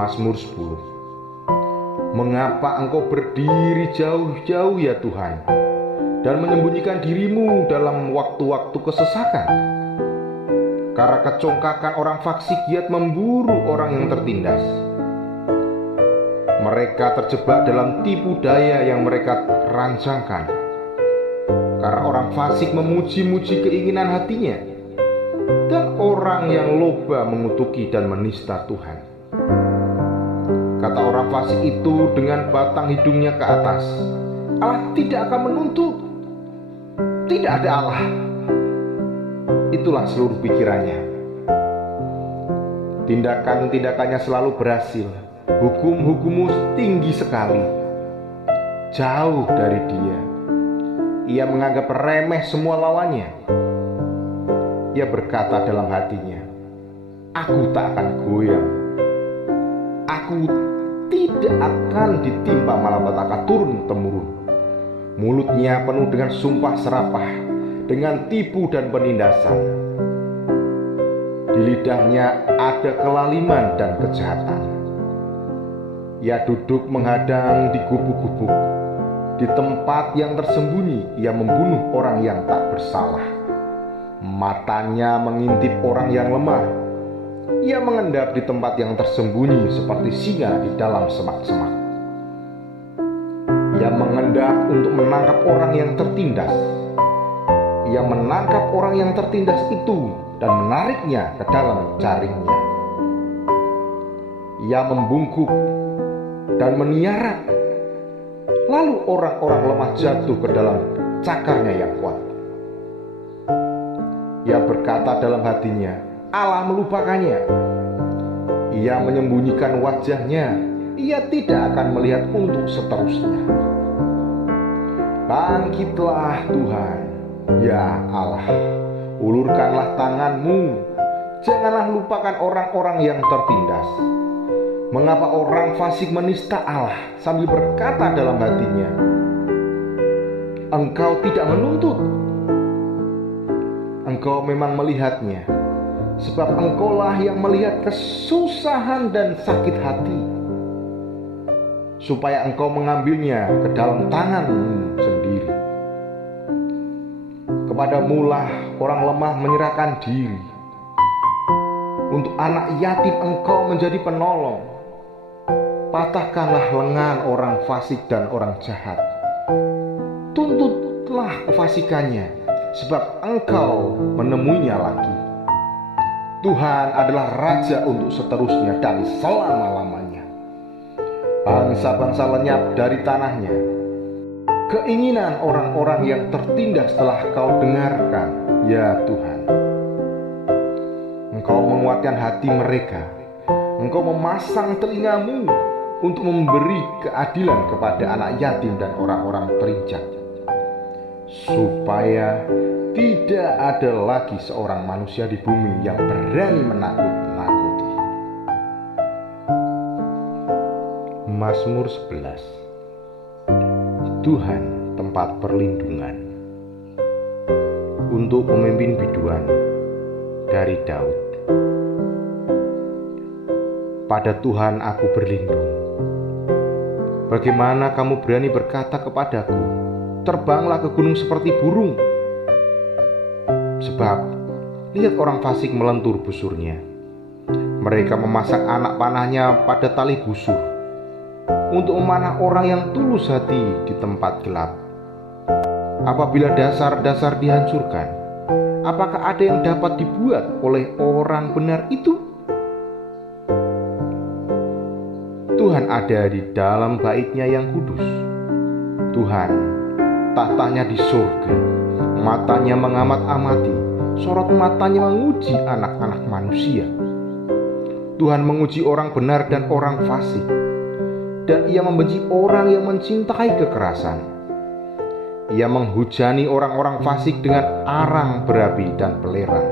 Mazmur 10. Mengapa engkau berdiri jauh-jauh ya Tuhan, dan menyembunyikan dirimu dalam waktu-waktu kesesakan? Karena kecongkakan orang fasik giat memburu orang yang tertindas. Mereka terjebak dalam tipu daya yang mereka rancangkan. Karena orang fasik memuji-muji keinginan hatinya, dan orang yang loba mengutuki dan menista Tuhan. Kata orang fasik itu dengan batang hidungnya ke atas, Allah tidak akan menuntut. Tidak ada Allah. Itulah seluruh pikirannya. Tindakan-tindakannya selalu berhasil. Hukum-hukummu tinggi sekali. Jauh dari dia. Ia menganggap remeh semua lawannya. Ia berkata dalam hatinya, aku tak akan goyang. Aku tidak akan ditimpa malapetaka turun-temurun. Mulutnya penuh dengan sumpah serapah, dengan tipu dan penindasan. Di lidahnya ada kelaliman dan kejahatan. Ia duduk menghadang di gubuk-gubuk. Di tempat yang tersembunyi, ia membunuh orang yang tak bersalah. Matanya mengintip orang yang lemah. Ia mengendap di tempat yang tersembunyi seperti singa di dalam semak-semak. Ia mengendap untuk menangkap orang yang tertindas. Ia menangkap orang yang tertindas itu dan menariknya ke dalam jaringnya. Ia membungkuk dan meniarap. Lalu orang-orang lemah jatuh ke dalam cakarnya yang kuat. Ia berkata dalam hatinya, Allah melupakannya. Ia menyembunyikan wajahnya. Ia tidak akan melihat untuk seterusnya. Bangkitlah Tuhan, ya Allah. Ulurkanlah tanganmu. Janganlah lupakan orang-orang yang tertindas. Mengapa orang fasik menista Allah sambil berkata dalam hatinya, engkau tidak menuntut. Engkau memang melihatnya, sebab engkaulah yang melihat kesusahan dan sakit hati, supaya engkau mengambilnya ke dalam tanganmu sendiri. Kepadamulah orang lemah menyerahkan diri. Untuk anak yatim engkau menjadi penolong. Patahkanlah lengan orang fasik dan orang jahat. Tuntutlah kefasikannya, sebab engkau menemuinya lagi. Tuhan adalah Raja untuk seterusnya dan selama-lamanya. Bangsa-bangsa lenyap dari tanahnya. Keinginan orang-orang yang tertindas telah kau dengarkan, ya Tuhan. Engkau menguatkan hati mereka. Engkau memasang telingamu untuk memberi keadilan kepada anak yatim dan orang-orang terinjak, supaya tidak ada lagi seorang manusia di bumi yang berani menakut-nakuti. Mazmur 11. Tuhan tempat perlindungan. Untuk pemimpin biduan, dari Daud. Pada Tuhan aku berlindung. Bagaimana kamu berani berkata kepadaku, terbanglah ke gunung seperti burung? Sebab lihat orang fasik melentur busurnya. Mereka memasak anak panahnya pada tali busur, untuk memanah orang yang tulus hati di tempat gelap. Apabila dasar-dasar dihancurkan, apakah ada yang dapat dibuat oleh orang benar itu? Tuhan ada di dalam bait-Nya yang kudus. Tuhan tahtanya di surga. Matanya mengamat-amati, sorot matanya menguji anak-anak manusia. Tuhan menguji orang benar dan orang fasik, dan Ia membenci orang yang mencintai kekerasan. Ia menghujani orang-orang fasik dengan arang berapi dan belerang.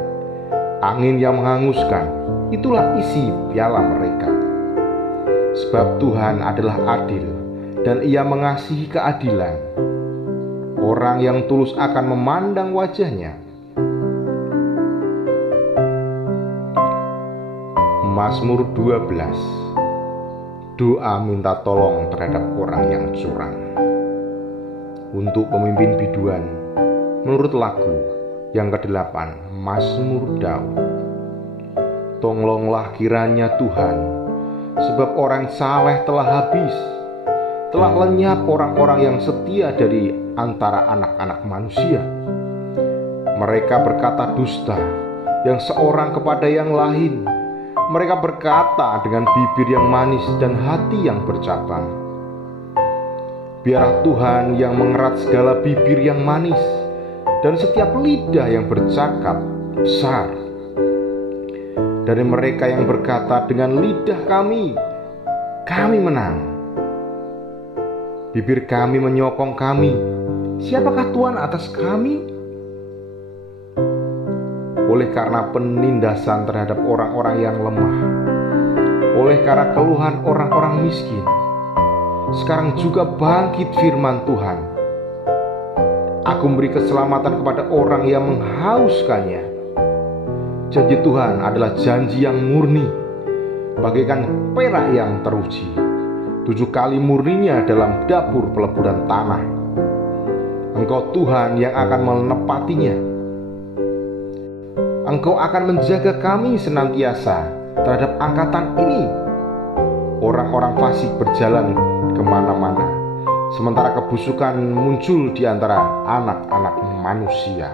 Angin yang menghanguskan, itulah isi piala mereka. Sebab Tuhan adalah adil, dan Ia mengasihi keadilan. Orang yang tulus akan memandang wajah-Nya. Mazmur 12. Doa minta tolong terhadap orang yang curang. Untuk pemimpin biduan, menurut lagu yang ke-8, Mazmur Daud. Tolonglah kiranya Tuhan, sebab orang saleh telah habis. Telah lenyap orang-orang yang setia dari antara anak-anak manusia. Mereka berkata dusta, yang seorang kepada yang lain. Mereka berkata dengan bibir yang manis dan hati yang bercabang. Biarlah Tuhan yang mengerat segala bibir yang manis dan setiap lidah yang bercakap besar. Dari mereka yang berkata dengan lidah kami menang. Bibir kami menyokong kami, siapakah Tuhan atas kami? Oleh karena penindasan terhadap orang-orang yang lemah, oleh karena keluhan orang-orang miskin, sekarang juga bangkit firman Tuhan. Aku memberi keselamatan kepada orang yang menghauskannya. Janji Tuhan adalah janji yang murni, bagaikan perak yang teruji, 7 kali murninya dalam dapur peleburan tanah. Engkau Tuhan yang akan menepatinya. Engkau akan menjaga kami senantiasa terhadap angkatan ini. Orang-orang fasik berjalan kemana-mana, sementara kebusukan muncul di antara anak-anak manusia.